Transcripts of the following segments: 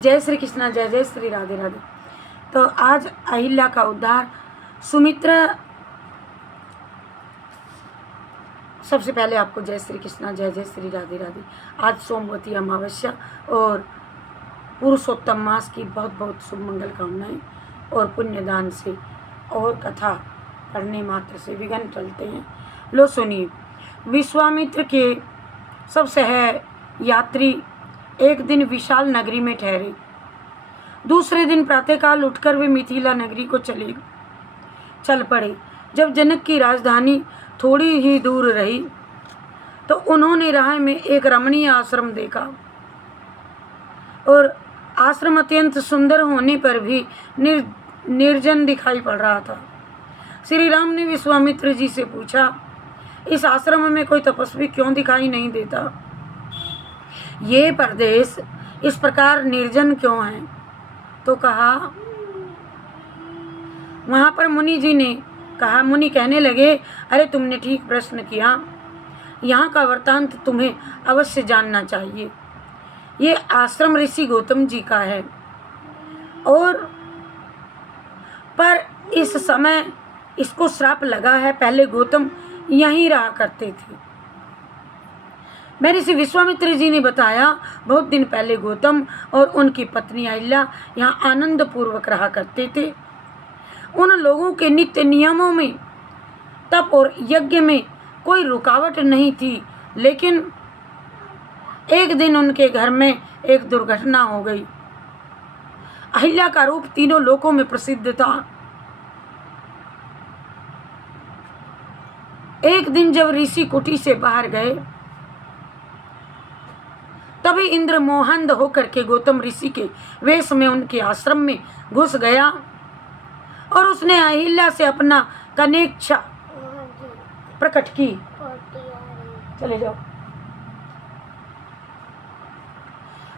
जय श्री कृष्णा, जय जय श्री राधे राधे। तो आज अहिल्या का उद्धार। सुमित्रा, सबसे पहले आपको जय श्री कृष्णा, जय जय श्री राधे राधे। आज सोमवती अमावस्या और पुरुषोत्तम मास की बहुत बहुत शुभ मंगल कामनाएं और पुण्यदान से और कथा पढ़ने मात्र से विघ्न टलते हैं। लो सुनिए। विश्वामित्र के सब सह यात्री एक दिन विशाल नगरी में ठहरे। दूसरे दिन प्रातःकाल उठकर वे मिथिला नगरी को चल पड़े। जब जनक की राजधानी थोड़ी ही दूर रही तो उन्होंने राह में एक रमणीय आश्रम देखा और आश्रम अत्यंत सुंदर होने पर भी निर्जन दिखाई पड़ रहा था। श्री राम ने विश्वामित्र जी से पूछा, इस आश्रम में कोई तपस्वी क्यों दिखाई नहीं देता? ये प्रदेश इस प्रकार निर्जन क्यों है? तो कहा, वहां पर मुनि जी ने कहा, मुनि कहने लगे, अरे तुमने ठीक प्रश्न किया, यहाँ का वृत्तांत तुम्हें अवश्य जानना चाहिए। ये आश्रम ऋषि गौतम जी का है और पर इस समय इसको श्राप लगा है। पहले गौतम यहीं रहा करते थे। ऋषि विश्वामित्र जी ने बताया, बहुत दिन पहले गौतम और उनकी पत्नी अहिल्या यहाँ आनंद पूर्वक रहा करते थे। उन लोगों के नित्य नियमों में तप और यज्ञ में कोई रुकावट नहीं थी, लेकिन एक दिन उनके घर में एक दुर्घटना हो गई। अहिल्या का रूप तीनों लोकों में प्रसिद्ध था। एक दिन जब ऋषि कुटी से बाहर गए तभी इंद्र मोहांध होकर के गौतम ऋषि के वेश में उनके आश्रम में घुस गया और उसने अहिल्या से अपना कनेक्षा प्रकट की। चले जाओ।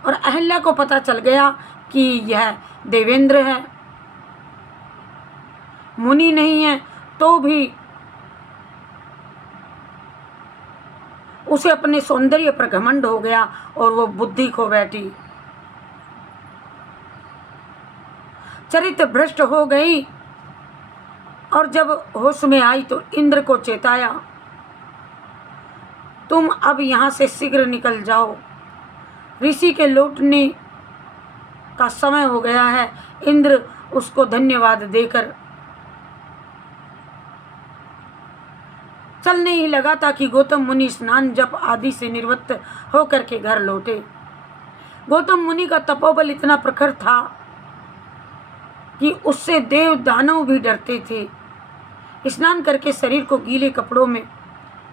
और अहिल्या को पता चल गया कि यह देवेंद्र है, मुनि नहीं है, तो भी उसे अपने सौंदर्य पर घमंड हो गया और वो बुद्धि खो बैठी, चरित्र भ्रष्ट हो गई। और जब होश में आई तो इंद्र को चेताया, तुम अब यहाँ से शीघ्र निकल जाओ, ऋषि के लौटने का समय हो गया है। इंद्र उसको धन्यवाद देकर चलने ही लगा था कि गौतम मुनि स्नान जप आदि से निवृत्त होकर के घर लौटे। गौतम मुनि का तपोबल इतना प्रखर था कि उससे देव दानव भी डरते थे। स्नान करके शरीर को गीले कपड़ों में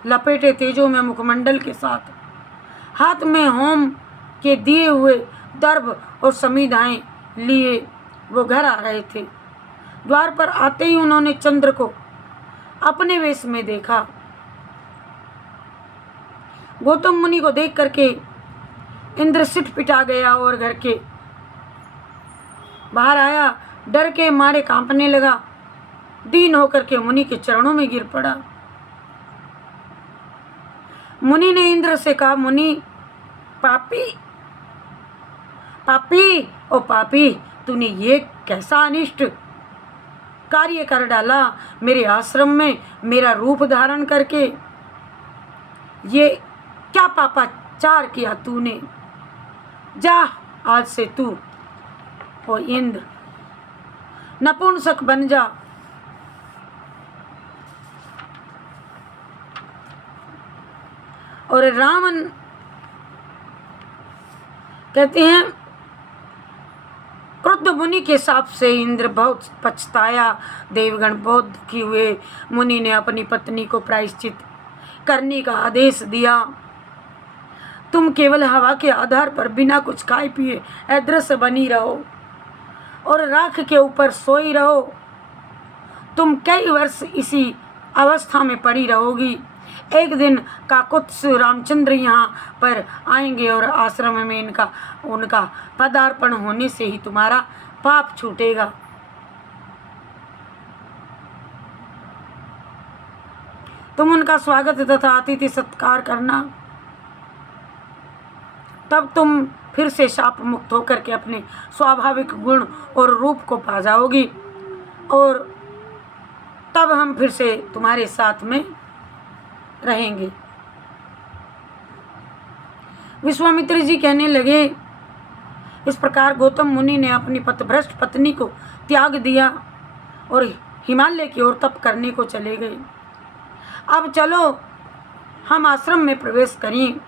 लपेटे, तेजो में मुखमंडल के साथ, हाथ में होम के दिए हुए दर्भ और समिधाएं लिए वो घर आ रहे थे। द्वार पर आते ही उन्होंने चंद्र को अपने वेश में देखा। गौतम मुनि को देख करके इंद्र सिट पिटा गया और घर के बाहर आया, डर के मारे कांपने लगा, दीन होकर के मुनि के चरणों में गिर पड़ा। मुनि ने इंद्र से कहा, मुनि, पापी पापी ओ पापी, तूने ये कैसा अनिष्ट कार्य कर डाला? मेरे आश्रम में मेरा रूप धारण करके ये क्या पापाचार किया तूने? जा, आज से तू ओ इंद्र नपुंसक बन जा। और रावण कहते हैं, क्रुद्ध मुनि के शाप से इंद्र बहुत पछताया। देवगण बहुत दुखी हुए। मुनि ने अपनी पत्नी को प्रायश्चित करने का आदेश दिया। तुम केवल हवा के आधार पर बिना कुछ खाए पिए अदृश्य बनी रहो और राख के ऊपर सोई रहो। तुम कई वर्ष इसी अवस्था में पड़ी रहोगी। एक दिन काकुत्स रामचंद्र यहाँ पर आएंगे और आश्रम में उनका पदार्पण होने से ही तुम्हारा पाप छूटेगा। तुम उनका स्वागत तथा अतिथि सत्कार करना, तब तुम फिर से शाप मुक्त होकर के अपने स्वाभाविक गुण और रूप को पा जाओगी और तब हम फिर से तुम्हारे साथ में रहेंगे। विश्वामित्र जी कहने लगे, इस प्रकार गौतम मुनि ने अपनी पथभ्रष्ट पत्नी को त्याग दिया और हिमालय की ओर तप करने को चले गए। अब चलो हम आश्रम में प्रवेश करें।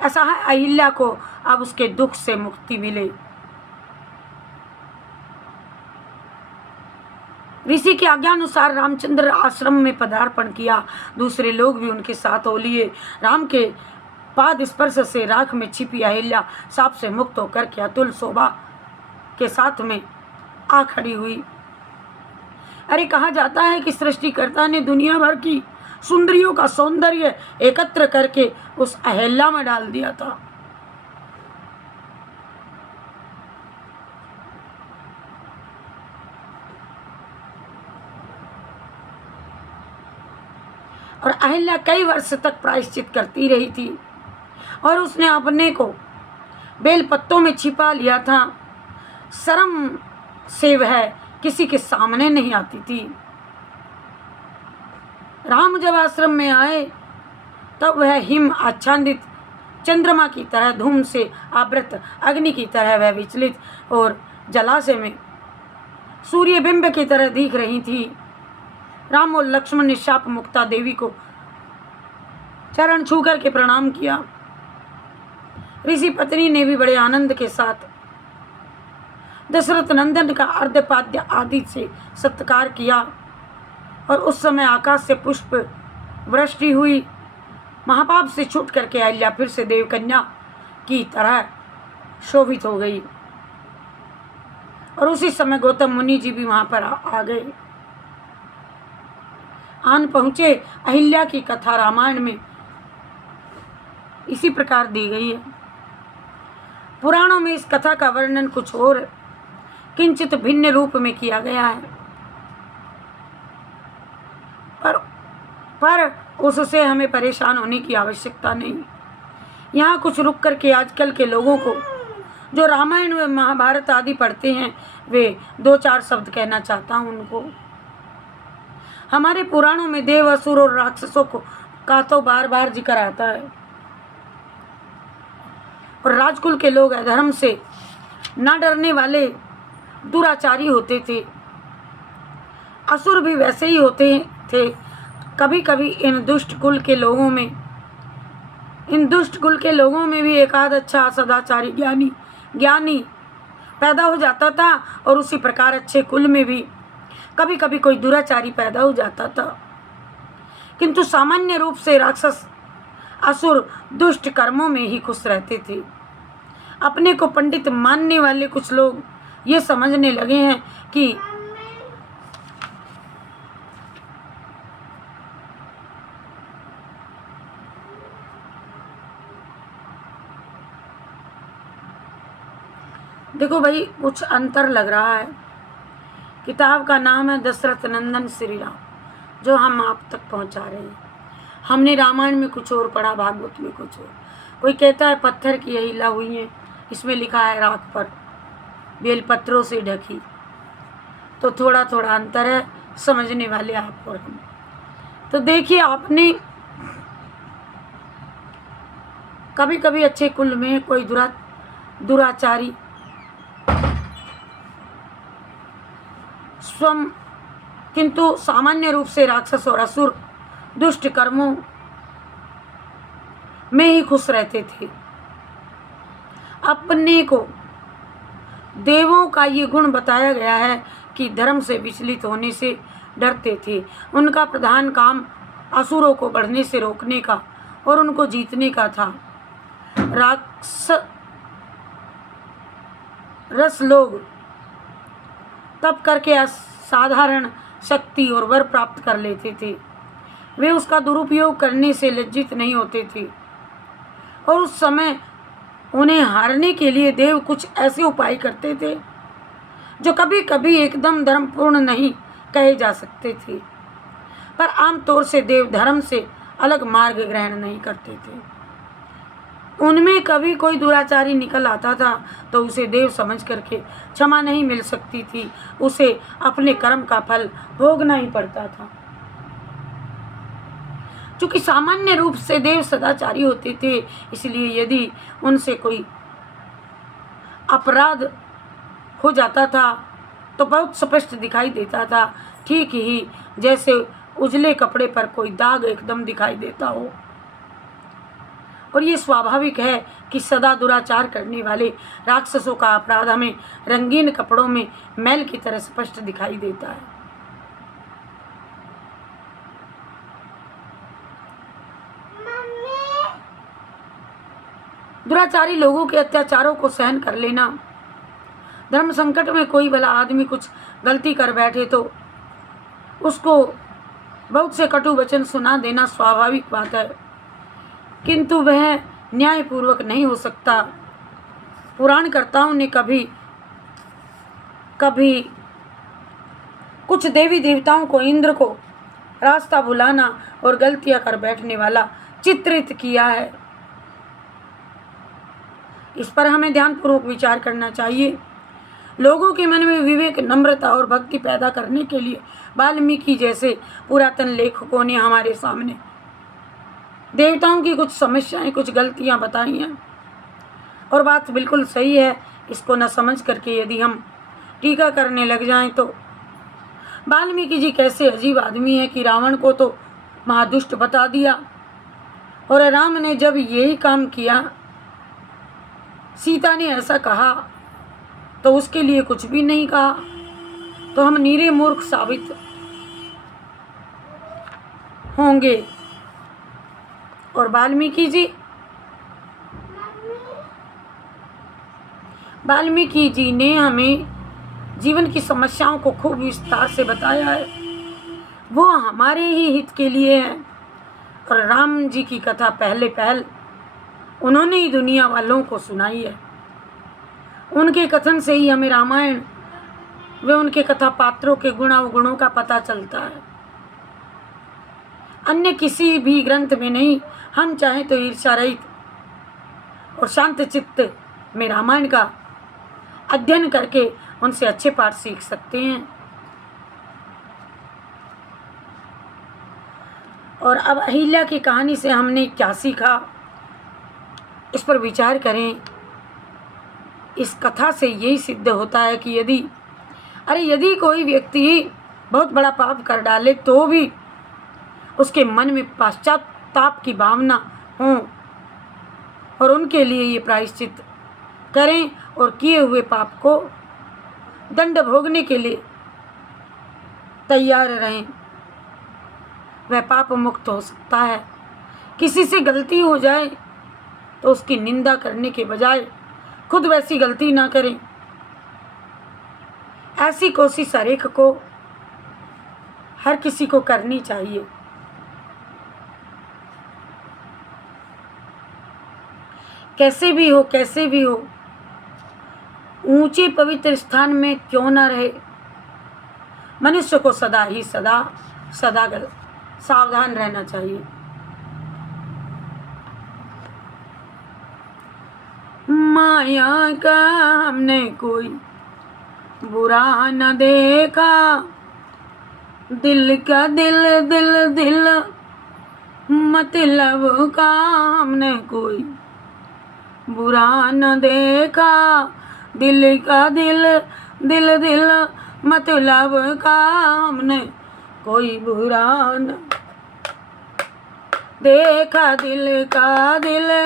ऐसा है अहिल्या को अब उसके दुख से मुक्ति मिले। ऋषि की आज्ञा अनुसार रामचंद्र आश्रम में पदार्पण किया। दूसरे लोग भी उनके साथ हो लिए। राम के पाद स्पर्श से राख में छिपी अहिल्या साप से मुक्त होकर के अतुल शोभा के साथ में आ खड़ी हुई। अरे कहा जाता है कि सृष्टिकर्ता ने दुनिया भर की सुंदरियों का सौंदर्य एकत्र करके उस अहिल्या में डाल दिया था। और अहिल्या कई वर्ष तक प्रायश्चित करती रही थी और उसने अपने को बेल पत्तों में छिपा लिया था। शर्म से वह किसी के सामने नहीं आती थी। राम जब आश्रम में आए तब वह हिम आच्छादित चंद्रमा की तरह, धूम से आवृत अग्नि की तरह वह विचलित और जलाशय में सूर्य बिंब की तरह दिख रही थी। राम और लक्ष्मण ने शाप मुक्ता देवी को चरण छू कर के प्रणाम किया। ऋषि पत्नी ने भी बड़े आनंद के साथ दशरथ नंदन का अर्धपाद्य आदि से सत्कार किया और उस समय आकाश से पुष्प वृष्टि हुई। महापाप से छूट करके अहिल्या फिर से देवकन्या की तरह शोभित हो गई। और उसी समय गौतम मुनि जी भी वहां पर आ गए, आन पहुंचे। अहिल्या की कथा रामायण में इसी प्रकार दी गई है। पुराणों में इस कथा का वर्णन कुछ और किंचित भिन्न रूप में किया गया है, पर उससे हमें परेशान होने की आवश्यकता नहीं। यहाँ कुछ रुक करके आजकल के लोगों को जो रामायण व महाभारत आदि पढ़ते हैं, वे दो चार शब्द कहना चाहता हूँ उनको। हमारे पुराणों में देव, असुर और राक्षसों का तो बार बार जिक्र आता है और राजकुल के लोग अधर्म से न डरने वाले दुराचारी होते थे। असुर भी वैसे ही होते थे। कभी कभी इन दुष्ट कुल के लोगों में भी एक आध अच्छा सदाचारी ज्ञानी पैदा हो जाता था और उसी प्रकार अच्छे कुल में भी कभी कभी कोई दुराचारी पैदा हो जाता था। किंतु सामान्य रूप से राक्षस असुर दुष्ट कर्मों में ही खुश रहते थे। अपने को पंडित मानने वाले कुछ लोग ये समझने लगे हैं कि देखो भाई, कुछ अंतर लग रहा है। किताब का नाम है दशरथ नंदन श्री राम, जो हम आप तक पहुंचा रहे हैं। हमने रामायण में कुछ और पढ़ा, भागवत में कुछ और। कोई कहता है पत्थर की अहिल्या हुई है, इसमें लिखा है राख पर बेलपत्रों से ढकी। तो थोड़ा थोड़ा अंतर है, समझने वाले आप और हम। तो देखिए, आपने कभी कभी अच्छे कुल में कोई दुराचारी स्वयं, किंतु सामान्य रूप से राक्षस और असुर दुष्ट कर्मों में ही खुश रहते थे। अपने को देवों का ये गुण बताया गया है कि धर्म से विचलित होने से डरते थे। उनका प्रधान काम असुरों को बढ़ने से रोकने का और उनको जीतने का था। राक्षस लोग तप करके असाधारण शक्ति और वर प्राप्त कर लेते थे। वे उसका दुरुपयोग करने से लज्जित नहीं होते थे और उस समय उन्हें हारने के लिए देव कुछ ऐसे उपाय करते थे जो कभी कभी एकदम धर्मपूर्ण नहीं कहे जा सकते थे, पर आमतौर से देव धर्म से अलग मार्ग ग्रहण नहीं करते थे। उनमें कभी कोई दुराचारी निकल आता था तो उसे देव समझ करके क्षमा नहीं मिल सकती थी, उसे अपने कर्म का फल भोगना ही पड़ता था। क्योंकि सामान्य रूप से देव सदाचारी होते थे, इसलिए यदि उनसे कोई अपराध हो जाता था तो बहुत स्पष्ट दिखाई देता था, ठीक ही जैसे उजले कपड़े पर कोई दाग एकदम दिखाई देता हो। और ये स्वाभाविक है कि सदा दुराचार करने वाले राक्षसों का अपराध हमें रंगीन कपड़ों में मैल की तरह स्पष्ट दिखाई देता है। दुराचारी लोगों के अत्याचारों को सहन कर लेना, धर्म संकट में कोई भला आदमी कुछ गलती कर बैठे तो उसको बहुत से कटु वचन सुना देना स्वाभाविक बात है, किंतु वह न्यायपूर्वक नहीं हो सकता। पुराणकर्ताओं ने कभी कभी कुछ देवी देवताओं को इंद्र को रास्ता भुलाना और गलतियां कर बैठने वाला चित्रित किया है। इस पर हमें ध्यानपूर्वक विचार करना चाहिए। लोगों के मन में विवेक, नम्रता और भक्ति पैदा करने के लिए वाल्मीकि जैसे पुरातन लेखकों ने हमारे सामने देवताओं की कुछ समस्याएं, कुछ गलतियां बताई हैं, और बात बिल्कुल सही है। इसको न समझ करके यदि हम टीका करने लग जाएं तो वाल्मीकि जी कैसे अजीब आदमी है कि रावण को तो महादुष्ट बता दिया, और राम ने जब यही काम किया, सीता ने ऐसा कहा तो उसके लिए कुछ भी नहीं कहा, तो हम नीरे मूर्ख साबित होंगे। और वाल्मीकि जी ने हमें जीवन की समस्याओं को खूब विस्तार से बताया है, वो हमारे ही हित के लिए है। और राम जी की कथा पहल उन्होंने ही दुनिया वालों को सुनाई है। उनके कथन से ही हमें रामायण व उनके कथा पात्रों के गुणों का पता चलता है, अन्य किसी भी ग्रंथ में नहीं। हम चाहें तो ईर्ष्या रहित और शांत चित्त में रामायण का अध्ययन करके उनसे अच्छे पाठ सीख सकते हैं। और अब अहिल्या की कहानी से हमने क्या सीखा, इस पर विचार करें। इस कथा से यही सिद्ध होता है कि यदि कोई व्यक्ति बहुत बड़ा पाप कर डाले तो भी उसके मन में पश्चाताप की भावना हो और उनके लिए ये प्रायश्चित करें और किए हुए पाप को दंड भोगने के लिए तैयार रहें, वह पाप मुक्त हो सकता है। किसी से गलती हो जाए तो उसकी निंदा करने के बजाय खुद वैसी गलती ना करें। ऐसी कोशिश हर एक को, हर किसी को करनी चाहिए। कैसे भी हो, ऊंचे पवित्र स्थान में क्यों ना रहे, मनुष्य को सदा सावधान रहना चाहिए। माया का हमने कोई बुरा न देखा, दिल का दिल मतलब का हमने कोई बुरा न देखा, दिल का दिल मतलब का हमने कोई बुरा न देखा, दिल का दिल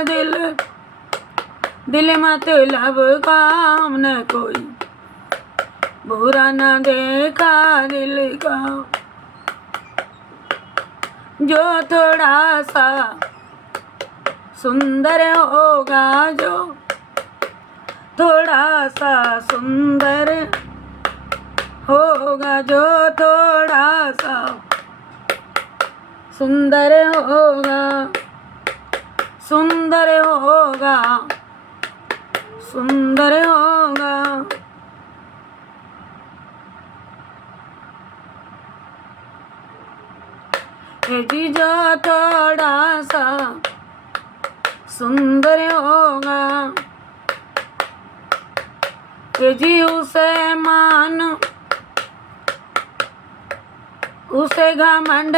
मतलब का हमने कोई बुरा न देखा, दिल का जो थोड़ा सा सुंदर होगा, जो थोड़ा सा सुंदर होगा, जो थोड़ा सा सुंदर होगा, सुंदर होगा, सुंदर होगा। जी जो थोड़ा सा सुंदर होगा। कि जी उसे मान, उसे घमंड,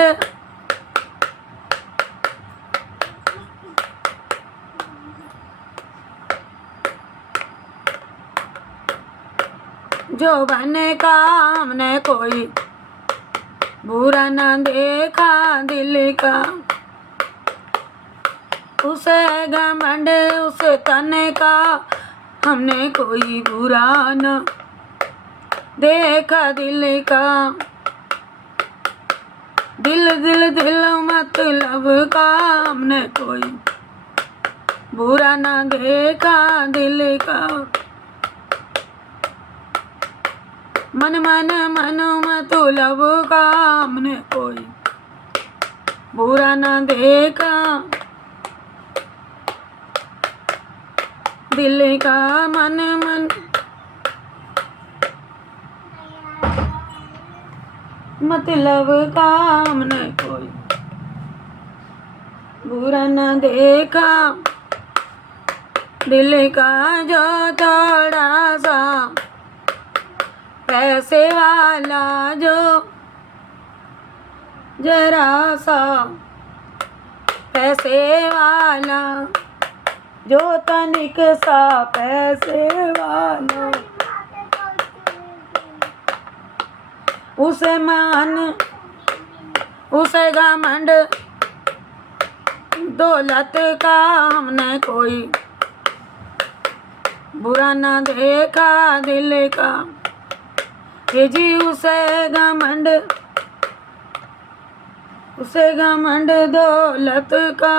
जो बने का हमने कोई बुरा न देखा दिल का। उसे घमंड, उसे तन का हमने कोई बुरा न देखा दिल का। दिल दिल दिल मतलब का हमने कोई बुरा न देखा दिल का। मन मन मन मतलब का हमने कोई बुरा न देखा दिल का। मन मन मतलब का हमने कोई बुरा न देखा दिल का। जो थोड़ा सा पैसे वाला, जो जरा सा पैसे वाला, जो तनिक सा पैसे वाला, उसे मान, उसे घमंड, दौलत का हमने कोई बुरा न देखा दिल का। कि जी उसे घमंड, उसे घमंड दौलत का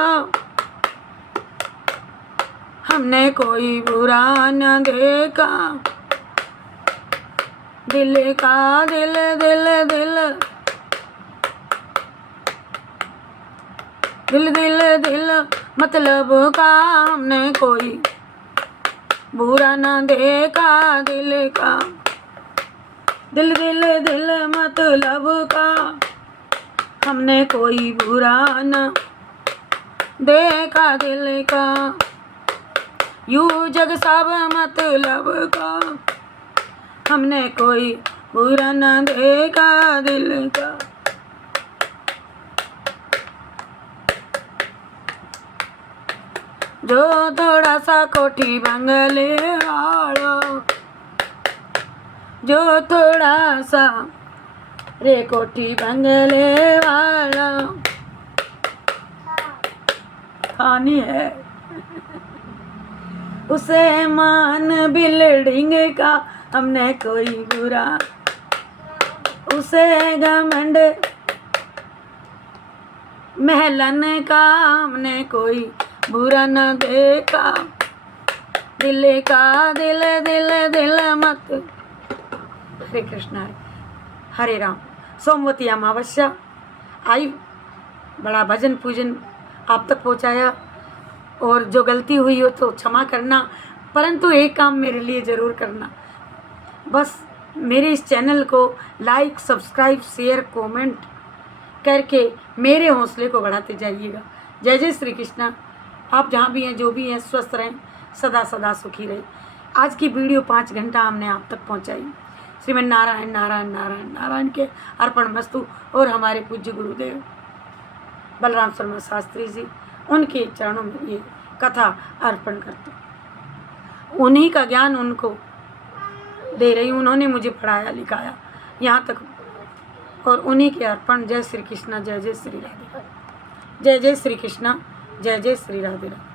हमने कोई बुरा न देखा दिल का। दिल दिल दिल दिल दिल दिल मतलब का हमने कोई बुरा न देखा दिल का। दिल दिल दिल मतलब का हमने कोई बुरा न देखा दिल का। यूं जग सब मतलब का हमने कोई बुरा न देखा दिल का। जो थोड़ा सा कोठी बंगले वाला, जो थोड़ा सा रे कोठी बंगले वाला खानी है, उसे मान बिल्डिंग का हमने कोई बुरा, उसे घमंड महलन का हमने कोई बुरा न देखा दिल का। दिल दिल दिल मत। हरे कृष्णा हरे राम। सोमवती अमावस्या आई, बड़ा भजन पूजन आप तक पहुंचाया, और जो गलती हुई हो तो क्षमा करना, परंतु एक काम मेरे लिए ज़रूर करना, बस मेरे इस चैनल को लाइक सब्सक्राइब शेयर कमेंट करके मेरे हौसले को बढ़ाते जाइएगा। जय जय श्री कृष्णा। आप जहाँ भी हैं, जो भी हैं, स्वस्थ रहें, सदा सदा सुखी रहें। आज की वीडियो 5 घंटा हमने आप तक पहुँचाई। श्रीमन नारायण नारायण नारायण नारायण के अर्पण मस्तु। और हमारे पूज्य गुरुदेव बलराम शर्मा शास्त्री जी, उनके चरणों में ये कथा अर्पण करते, उन्हीं का ज्ञान उनको दे रही हूँ। उन्होंने मुझे पढ़ाया लिखाया यहाँ तक, और उन्हीं के अर्पण। जय श्री कृष्णा, जय जय श्री राधे राधे। जय जय श्री कृष्णा, जय जय श्री राधे राधे।